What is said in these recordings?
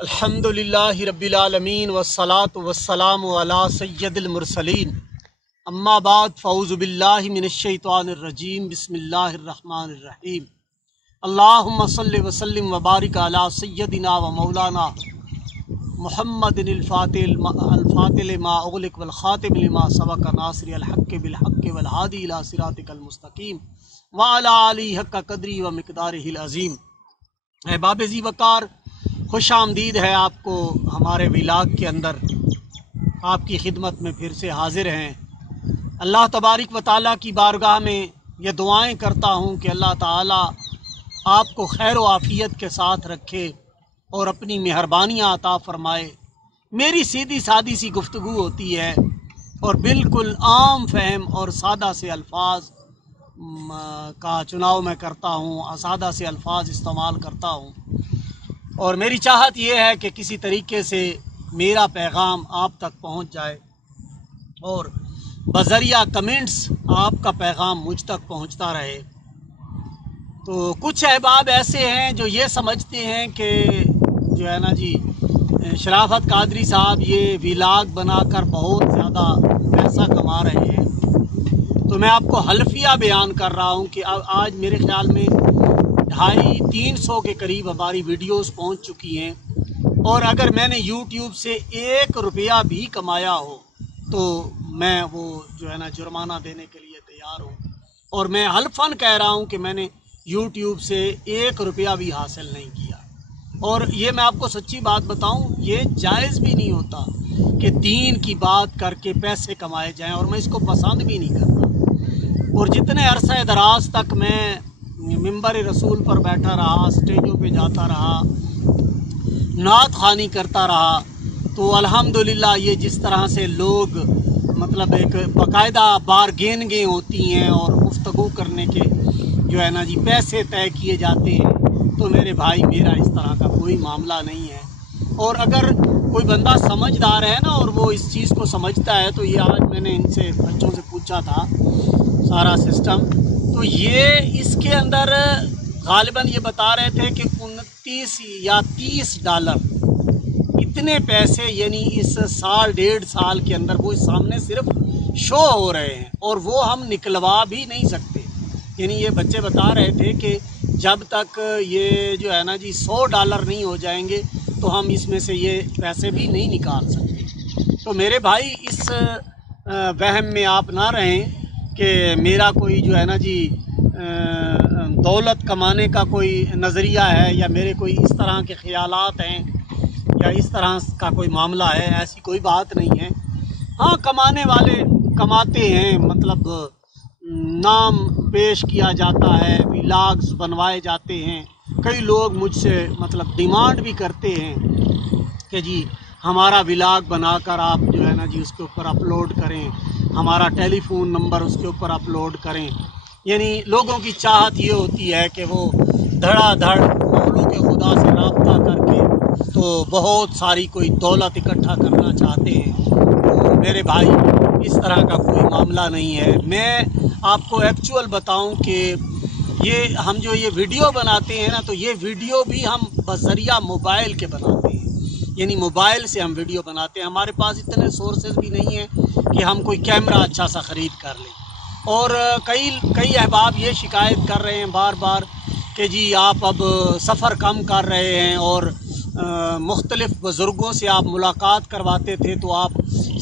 अल्हम्दुलिल्लाहि रब्बिल आलमीन वस्सलातु वस्सलामु अला सय्यदिल मुरसलीन अम्मा बाद फ़ऊज़ु बिल्लाहि मिनश शैतानिर रजीम बिस्मिल्लाहिर रहमानिर रहीम अल्लाहुम्मा सल्लि व सल्लिम व बारिक अला सय्यदिना व मौलाना मुहम्मदिनिल फातिल मा उग़लिक़ वल ख़ातिम लिमा सबक़ नासिरिल हक़्क़ि बिल हक़्क़ि वल हादी इला सिरातिकल मुस्तक़ीम व अला आलिहि हक़्क़ क़द्री व मिक़दारिहिल अज़ीम। अहबाब ज़ी वक़ार, खुश आमदीद है आपको हमारे व्लॉग के अंदर। आपकी खिदमत में फिर से हाजिर हैं। अल्लाह तबारिक व ताला की बारगाह में ये दुआएं करता हूँ कि अल्लाह ताला आपको खैर व आफ़ियत के साथ रखे और अपनी मेहरबानियाँ अता फ़रमाए। मेरी सीधी सादी सी गुफ्तगू होती है और बिल्कुल आम फहम और सादा से अल्फाज का चुनाव मैं करता हूँ, सादा से अल्फाज इस्तेमाल करता हूँ और मेरी चाहत ये है कि किसी तरीके से मेरा पैगाम आप तक पहुंच जाए और बज़रिया कमेंट्स आपका पैगाम मुझ तक पहुंचता रहे। तो कुछ अहबाब ऐसे हैं जो ये समझते हैं कि जो है ना जी, शराफत कादरी साहब ये व्लॉग बनाकर बहुत ज़्यादा पैसा कमा रहे हैं। तो मैं आपको हल्फिया बयान कर रहा हूँ कि आज मेरे ख़्याल में 250-300 के करीब हमारी वीडियोस पहुंच चुकी हैं और अगर मैंने YouTube से 1 रुपया भी कमाया हो तो मैं वो जो है ना जुर्माना देने के लिए तैयार हूँ। और मैं हल्फन कह रहा हूँ कि मैंने YouTube से 1 रुपया भी हासिल नहीं किया। और ये मैं आपको सच्ची बात बताऊँ, ये जायज़ भी नहीं होता कि दीन की बात करके पैसे कमाए जाएँ और मैं इसको पसंद भी नहीं करता। और जितने अरसा दराज तक मैं मिंबर रसूल पर बैठा रहा, स्टेजों पे जाता रहा, नात खानी करता रहा, तो अल्हम्दुलिल्लाह ये जिस तरह से लोग मतलब एक बाकायदा बारगेनिंगें होती हैं और गुफ्तगू करने के जो है ना जी पैसे तय किए जाते हैं, तो मेरे भाई मेरा इस तरह का कोई मामला नहीं है। और अगर कोई बंदा समझदार है ना और वो इस चीज़ को समझता है, तो ये आज मैंने इनसे बच्चों से पूछा था सारा सिस्टम, तो ये इसके अंदर गालिबन ये बता रहे थे कि 29 या 30 डॉलर इतने पैसे यानी इस साल 1.5 साल के अंदर वो सामने सिर्फ शो हो रहे हैं और वो हम निकलवा भी नहीं सकते। यानी ये बच्चे बता रहे थे कि जब तक ये जो है ना जी 100 डॉलर नहीं हो जाएंगे तो हम इसमें से ये पैसे भी नहीं निकाल सकते। तो मेरे भाई इस वहम में आप ना रहें कि मेरा कोई जो है ना जी दौलत कमाने का कोई नज़रिया है या मेरे कोई इस तरह के ख़यालात हैं या इस तरह का कोई मामला है, ऐसी कोई बात नहीं है। हाँ, कमाने वाले कमाते हैं, मतलब नाम पेश किया जाता है, व्लॉग्स बनवाए जाते हैं। कई लोग मुझसे मतलब डिमांड भी करते हैं कि जी हमारा व्लॉग बनाकर आप जो है ना जी उसके ऊपर अपलोड करें, हमारा टेलीफोन नंबर उसके ऊपर अपलोड करें। यानी लोगों की चाहत ये होती है कि वो धड़ाधड़ मखलूक खुदा से रब्ता करके तो बहुत सारी कोई दौलत इकट्ठा करना चाहते हैं। तो मेरे भाई इस तरह का कोई मामला नहीं है। मैं आपको एक्चुअल बताऊं कि ये हम जो ये वीडियो बनाते हैं ना, तो ये वीडियो भी हम बज़रिया मोबाइल के बनाते हैं, यानी मोबाइल से हम वीडियो बनाते हैं। हमारे पास इतने सोर्सेज भी नहीं हैं कि हम कोई कैमरा अच्छा सा ख़रीद कर लें। और कई अहबाब ये शिकायत कर रहे हैं बार बार कि जी आप अब सफ़र कम कर रहे हैं और मुख्तलिफ़ बुज़ुर्गों से आप मुलाकात करवाते थे तो आप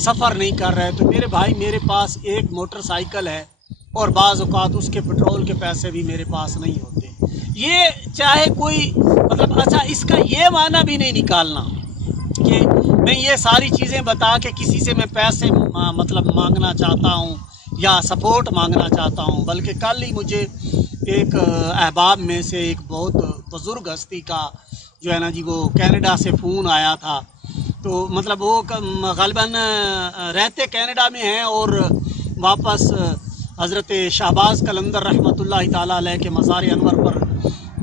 सफ़र नहीं कर रहे। तो मेरे भाई मेरे पास एक मोटरसाइकिल है और बाज़ औक़ात उसके पेट्रोल के पैसे भी मेरे पास नहीं होते। ये चाहे कोई मतलब अच्छा, इसका ये माना भी नहीं निकालना कि मैं ये सारी चीज़ें बता के किसी से मैं पैसे मतलब मांगना चाहता हूँ या सपोर्ट मांगना चाहता हूँ, बल्कि कल ही मुझे एक अहबाब में से एक बहुत बुज़ुर्ग हस्ती का जो है ना जी वो कनाडा से फ़ोन आया था। तो मतलब वो ग़ालिबन रहते कनाडा में हैं और वापस हज़रत शहबाज कलंदर रहमतुल्लाह ताला अलैह के मज़ार अनवर पर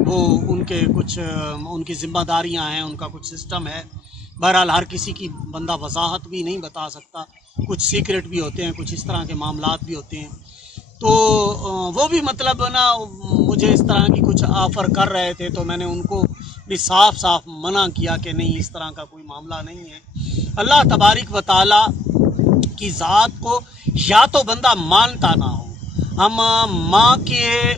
वो उनके कुछ उनकी ज़िम्मेदारियाँ हैं, उनका कुछ सिस्टम है। बहरहाल हर किसी की बंदा वजाहत भी नहीं बता सकता, कुछ सीक्रेट भी होते हैं, कुछ इस तरह के मामलात भी होते हैं। तो वो भी मतलब ना मुझे इस तरह की कुछ ऑफ़र कर रहे थे, तो मैंने उनको بھی صاف صاف منع کیا کہ نہیں اس طرح کا کوئی معاملہ نہیں ہے۔ اللہ تبارک و تعالیٰ کی ذات کو یا تو بندہ مانتا نہ ہو۔ ہم ماں کے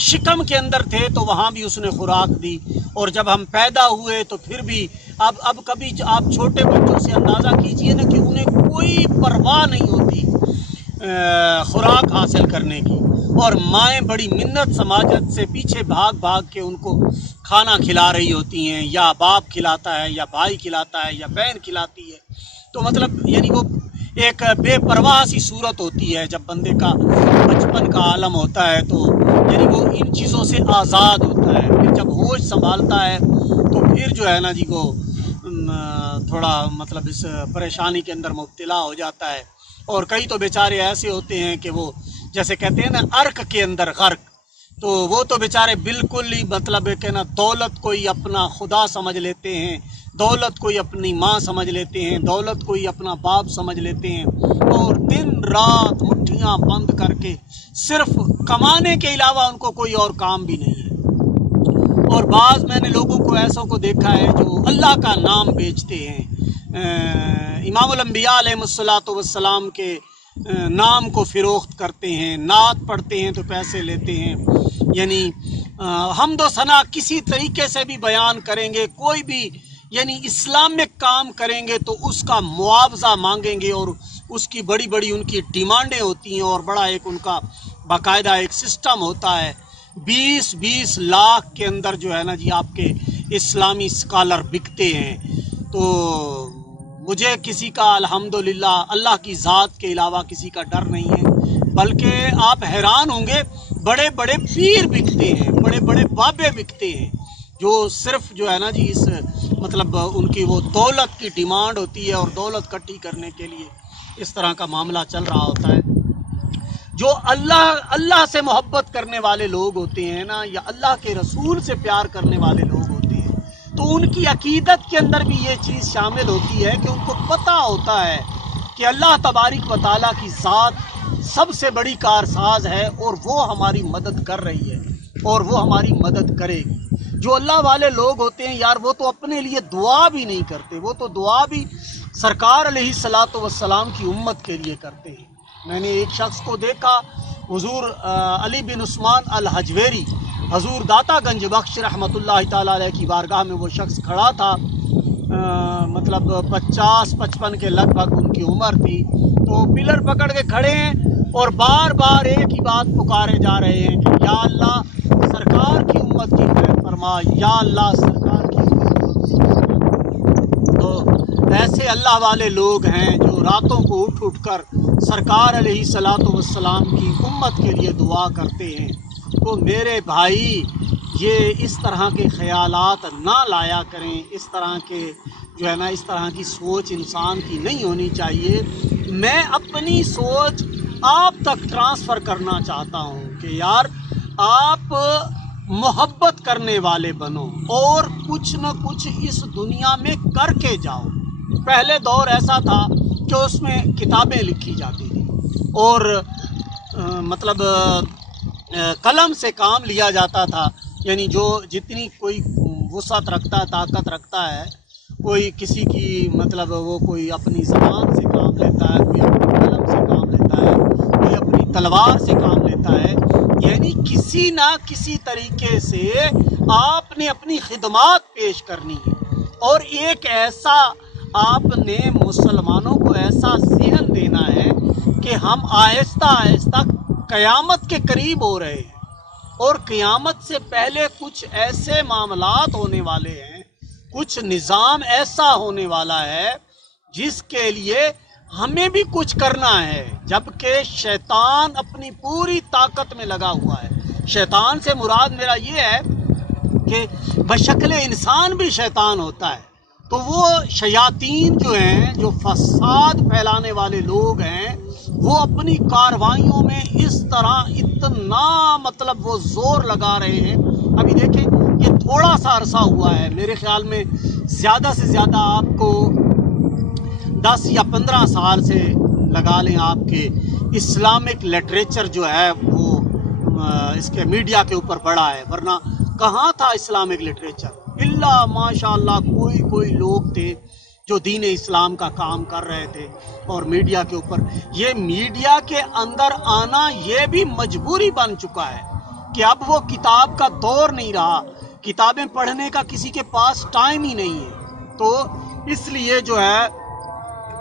شکم کے اندر تھے تو وہاں بھی اس نے خوراک دی، اور جب ہم پیدا ہوئے تو پھر بھی اب کبھی آپ چھوٹے بچوں سے اندازہ کیجئے نا کہ انہیں کوئی پرواہ نہیں ہوتی خوراک حاصل کرنے کی، اور مائیں بڑی منت سماجت سے پیچھے بھاگ بھاگ کے ان کو کھانا کھلا رہی ہوتی ہیں، یا باپ کھلاتا ہے یا بھائی کھلاتا ہے یا بہن کھلاتی ہے۔ تو مطلب یعنی وہ ایک بے پرواہ سی صورت ہوتی ہے جب بندے کا بچپن کا عالم ہوتا ہے، تو یعنی وہ ان چیزوں سے آزاد ہوتا ہے۔ پھر جب ہوش سنبھالتا ہے تو پھر جو ہے نا جی وہ تھوڑا مطلب اس پریشانی کے اندر مبتلا ہو جاتا ہے، اور کئی تو بیچارے ایسے ہوتے ہیں کہ وہ جیسے کہتے ہیں نا عرق کے اندر غرق، تو وہ تو بیچارے بالکل ہی مطلب کہ نا دولت کو ہی اپنا خدا سمجھ لیتے ہیں، دولت کو ہی اپنی ماں سمجھ لیتے ہیں، دولت کو ہی اپنا باپ سمجھ لیتے ہیں، اور دن رات مٹھیاں بند کر کے صرف کمانے کے علاوہ ان کو کوئی اور کام بھی نہیں ہے۔ اور بعض میں نے لوگوں کو ایسوں کو دیکھا ہے جو اللہ کا نام بیچتے ہیں، امام الانبیاء علیہ الصلوۃ والسلام کے نام کو فروخت کرتے ہیں، نعت پڑھتے ہیں تو پیسے لیتے ہیں، یعنی حمد و ثنا کسی طریقے سے بھی بیان کریں گے، کوئی بھی یعنی اسلامک کام کریں گے تو اس کا معاوضہ مانگیں گے، اور اس کی بڑی بڑی ان کی ڈیمانڈیں ہوتی ہیں، اور بڑا ایک ان کا باقاعدہ ایک سسٹم ہوتا ہے۔ 20 لاکھ کے اندر جو ہے نا جی آپ کے اسلامی اسکالر بکتے ہیں۔ تو مجھے کسی کا الحمدللہ اللہ کی ذات کے علاوہ کسی کا ڈر نہیں ہے، بلکہ آپ حیران ہوں گے بڑے بڑے پیر بکتے ہیں، بڑے بڑے بابے بکتے ہیں، جو صرف جو ہے نا جی اس مطلب ان کی وہ دولت کی ڈیمانڈ ہوتی ہے، اور دولت اکٹھی کرنے کے لیے اس طرح کا معاملہ چل رہا ہوتا ہے۔ جو اللہ سے محبت کرنے والے لوگ ہوتے ہیں نا، یا اللہ کے رسول سے پیار کرنے والے لوگ ہوتے ہیں، تو ان کی عقیدت کے اندر بھی یہ چیز شامل ہوتی ہے کہ ان کو پتہ ہوتا ہے کہ اللہ تبارک و تعالیٰ کی ذات سب سے بڑی کارساز ہے، اور وہ ہماری مدد کر رہی ہے، اور وہ ہماری مدد کرے گی۔ جو اللہ والے لوگ ہوتے ہیں یار، وہ تو اپنے لیے دعا بھی نہیں کرتے، وہ تو دعا بھی سرکار علیہ الصلوۃ والسلام کی امت کے لیے کرتے ہیں۔ میں نے ایک شخص کو دیکھا، حضور علی بن عثمان الحجویری، حضور داتا گنج بخش رحمۃ اللہ تعالیٰ علیہ کی بارگاہ میں وہ شخص کھڑا تھا، مطلب 50-55 کے لگ بھگ ان کی عمر تھی، تو پلر پکڑ کے کھڑے ہیں اور بار بار ایک ہی بات پکارے جا رہے ہیں کہ یا اللہ سرکار کی امت کی خیر فرما، یا اللہ سرکار کی امت کی خیر فرما۔ تو ایسے اللہ والے لوگ ہیں جو راتوں کو اٹھ کر سرکار علیہ الصلوۃ والسلام کی امت کے لیے دعا کرتے ہیں۔ تو میرے بھائی یہ اس طرح کے خیالات نہ لایا کریں، اس طرح کے جو ہے نا اس طرح کی سوچ انسان کی نہیں ہونی چاہیے۔ میں اپنی سوچ آپ تک ٹرانسفر کرنا چاہتا ہوں کہ یار آپ محبت کرنے والے بنو، اور کچھ نہ کچھ اس دنیا میں کر کے جاؤ۔ پہلے دور ایسا تھا کہ اس میں کتابیں لکھی جاتی تھیں، اور مطلب قلم سے کام لیا جاتا تھا، یعنی جو جتنی کوئی وسعت رکھتا ہے، طاقت رکھتا ہے، کوئی کسی کی مطلب وہ کوئی اپنی زبان سے کام لیتا ہے، کوئی اپنی قلم سے کام لیتا ہے، کوئی اپنی تلوار سے کام لیتا ہے، یعنی کسی نہ کسی طریقے سے آپ نے اپنی خدمات پیش کرنی ہے۔ اور ایک ایسا آپ نے مسلمانوں کو ایسا ذہن دینا ہے کہ ہم آہستہ آہستہ قیامت کے قریب ہو رہے ہیں، اور قیامت سے پہلے کچھ ایسے معاملات ہونے والے ہیں، کچھ نظام ایسا ہونے والا ہے جس کے لیے ہمیں بھی کچھ کرنا ہے، جبکہ شیطان اپنی پوری طاقت میں لگا ہوا ہے۔ شیطان سے مراد میرا یہ ہے کہ بشکل انسان بھی شیطان ہوتا ہے، تو وہ شیاطین جو ہیں، جو فساد پھیلانے والے لوگ ہیں، وہ اپنی کاروائیوں میں اس طرح اتنا مطلب وہ زور لگا رہے ہیں۔ ابھی دیکھیں یہ تھوڑا سا عرصہ ہوا ہے، میرے خیال میں زیادہ سے زیادہ آپ کو 10 یا 15 سال سے لگا لیں آپ کے اسلامک لٹریچر جو ہے وہ اس کے میڈیا کے اوپر بڑھا ہے، ورنہ کہاں تھا اسلامک لٹریچر؟ इल्ला माशाअल्लाह कोई लोग थे जो दीन इस्लाम का काम कर रहे थे। और मीडिया के ऊपर, ये मीडिया के अंदर आना ये भी मजबूरी बन चुका है कि अब वो किताब का दौर नहीं रहा, किताबें पढ़ने का किसी के पास टाइम ही नहीं है। तो इसलिए जो है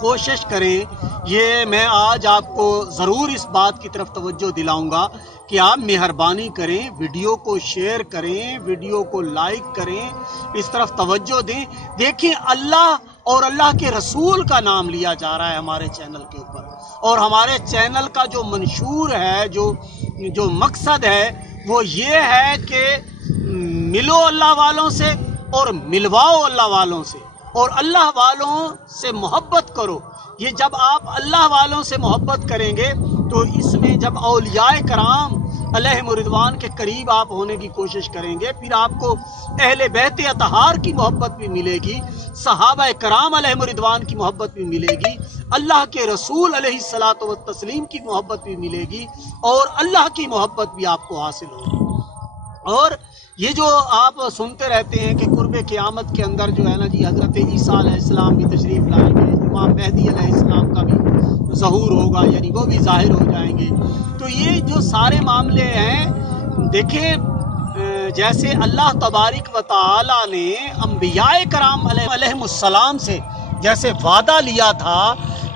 कोशिश करें, ये मैं आज आपको ज़रूर इस बात की तरफ तवज्जो दिलाऊंगा कि आप मेहरबानी करें, वीडियो को शेयर करें, वीडियो को लाइक करें, इस तरफ तवज्जो दें। देखिए, अल्लाह और अल्लाह के रसूल का नाम लिया जा रहा है हमारे चैनल के ऊपर, और हमारे चैनल का जो मंशूर है, जो मकसद है वो ये है कि मिलो अल्लाह वालों से और मिलवाओ अल्लाह वालों से, और अल्लाह वालों से मोहब्बत करो। ये जब आप अल्लाह वालों से मोहब्बत करेंगे तो इसमें जब औलियाए कराम अलैहिम रिदवान के करीब आप होने की कोशिश करेंगे, फिर आपको अहले बैत अतहार की मोहब्बत भी मिलेगी, सहाबा कराम अलैहिम रिदवान की मोहब्बत भी मिलेगी, अल्लाह के रसूल अलैहिस्सलातु व तस्लीम की मोहब्बत भी मिलेगी, और अल्लाह की मोहब्बत भी आपको हासिल होगी। और ये जो आप सुनते रहते हैं कि कुर्बे क़यामत के अंदर जो है ना जी, हज़रत ईसा अलैहिस्सलाम भी तशरीफ़ लाएंगे, इमाम मेहदी अलैहिस्सलाम का भी ज़हूर होगा, यानी वो भी ज़ाहिर हो जाएंगे। तो ये जो सारे मामले हैं, देखें जैसे अल्लाह तबारिक व तआला ने अंबियाए कराम अलैहिमुस्सलाम से जैसे वादा लिया था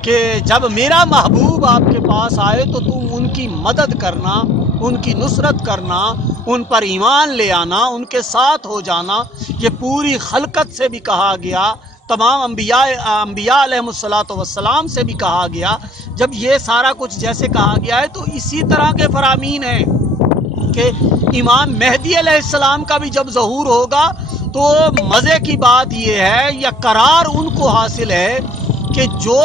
कि जब मेरा महबूब आपके पास आए तो तुम उनकी मदद करना, उनकी नुसरत करना, उन पर ईमान ले आना, उनके साथ हो जाना। ये पूरी खलकत से भी कहा गया, तमाम अंबिया अलैहिमुस्सलातु वस्सलाम से भी कहा गया। जब ये सारा कुछ जैसे कहा गया है, तो इसी तरह के फरामीन हैं कि इमाम मेहदी अलैहिस्सलाम का भी जब ज़हूर होगा तो मज़े की बात ये है, या करार उनको हासिल है कि जो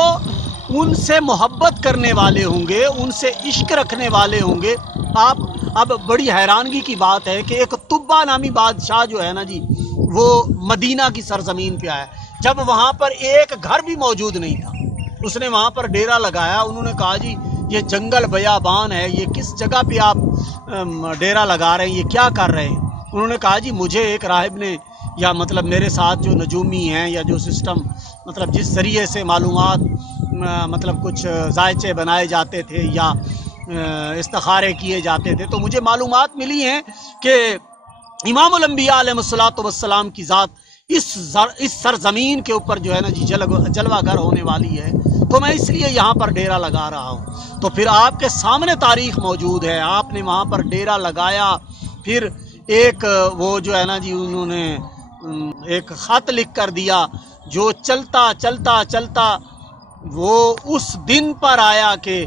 उनसे मोहब्बत करने वाले होंगे, उनसे इश्क रखने वाले होंगे। आप अब बड़ी हैरानगी की बात है कि एक तुब्बा नामी बादशाह जो है ना जी, वो मदीना की सरजमीन पे आया, जब वहाँ पर एक घर भी मौजूद नहीं था, उसने वहाँ पर डेरा लगाया। उन्होंने कहा जी ये जंगल बयाबान है, ये किस जगह पे आप डेरा लगा रहे हैं, ये क्या कर रहे हैं? उन्होंने कहा जी मुझे एक राहिब ने, या मतलब मेरे साथ जो नजूमी हैं, या जो सिस्टम मतलब जिस ज़रिए से मालूमात मतलब कुछ जायचे बनाए जाते थे या इस्तिखारे किए जाते थे, तो मुझे मालूमात मिली हैं कि इमामुल अंबिया अलैहिस्सलातु वस्सलाम की ज़ात इस सरजमीन के ऊपर जो है ना जी जलवागर होने वाली है, तो मैं इसलिए यहाँ पर डेरा लगा रहा हूँ। तो फिर आपके सामने तारीख मौजूद है, आपने वहाँ पर डेरा लगाया, फिर एक वो जो है ना जी, उन्होंने एक ख़त लिख कर दिया, जो चलता चलता चलता वो उस दिन पर आया कि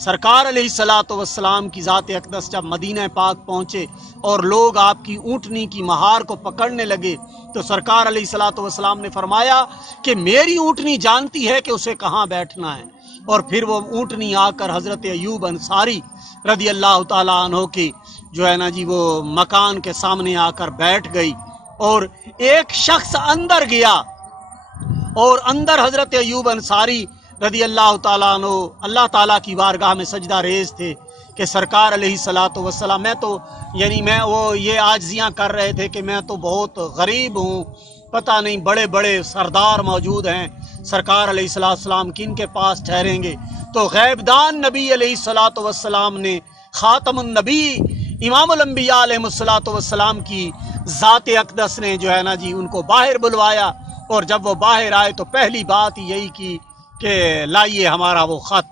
सरकार अलैहिस्सलातु वस्सलाम की ज़ात अक़दस जब मदीना पाक पहुँचे और लोग आपकी ऊँटनी की महार को पकड़ने लगे, तो सरकार अलैहिस्सलातु वस्सलाम ने फरमाया कि मेरी ऊँटनी जानती है कि उसे कहाँ बैठना है। और फिर वो ऊँटनी आकर हज़रत अय्यूब अंसारी रदी अल्लाह ताला अन्हु की जो है ना जी, वो मकान के सामने आकर बैठ गई। और एक शख्स अंदर गया, और अंदर हज़रत अय्यूब अंसारी रदी अल्लाह ताला अन्हु अल्लाह ताला की बारगाह में सजदा रेज़ थे कि सरकार अलैहिस्सलातु वस्सलाम, मैं तो यानी मैं वो ये आजिज़ियाँ कर रहे थे कि मैं तो बहुत गरीब हूँ, पता नहीं बड़े बड़े सरदार मौजूद हैं, सरकार अलैहिस्सलातु वस्सलाम किन के पास ठहरेंगे। तो गैबदान नबी अलैहिस्सलातु वस्सलाम ने ख़ातमुन नबी इमामुल अंबिया अलैहिस्सलातु वस्सलाम की ज़ात अक़दस ने जो है ना जी उनको बाहर बुलवाया। और जब वो बाहर आए तो पहली बात यही की कि लाइए हमारा वो ख़त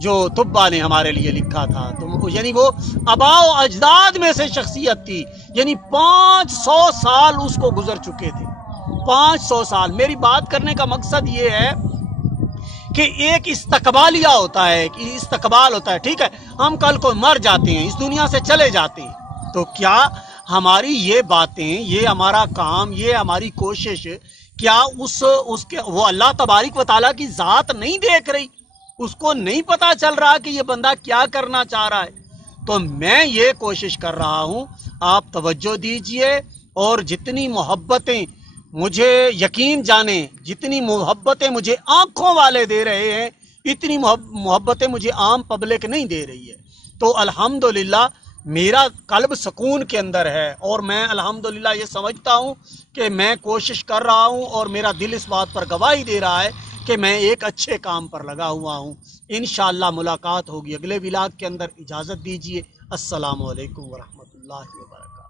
जो तुब्बा ने हमारे लिए लिखा था। तो यानी वो आबाओ अजदाद में से शख्सियत थी, यानी 500 साल उसको गुजर चुके थे, 500 साल। मेरी बात करने का मकसद ये है कि एक इस्तकबालिया होता है, कि इस्तकबाल होता है, ठीक है, हम कल को मर जाते हैं, इस दुनिया से चले जाते हैं, तो क्या हमारी ये बातें, ये हमारा काम, ये हमारी कोशिश, क्या उसके वो अल्लाह तबारिक व तआला की ज़ात नहीं देख रही? उसको नहीं पता चल रहा कि ये बंदा क्या करना चाह रहा है? तो मैं ये कोशिश कर रहा हूँ, आप तवज्जो दीजिए, और जितनी मोहब्बतें मुझे, यकीन जाने, जितनी मोहब्बतें मुझे आँखों वाले दे रहे हैं, इतनी मोहब्बतें मुझे आम पब्लिक नहीं दे रही है। तो अल्हम्दुलिल्लाह میرا قلب سکون کے اندر ہے، اور میں الحمدللہ یہ سمجھتا ہوں کہ میں کوشش کر رہا ہوں اور میرا دل اس بات پر گواہی دے رہا ہے کہ میں ایک اچھے کام پر لگا ہوا ہوں۔ انشاءاللہ ملاقات ہوگی اگلے ولاگ کے اندر۔ اجازت دیجیے، السلام علیکم ورحمۃ اللہ وبرکاتہ۔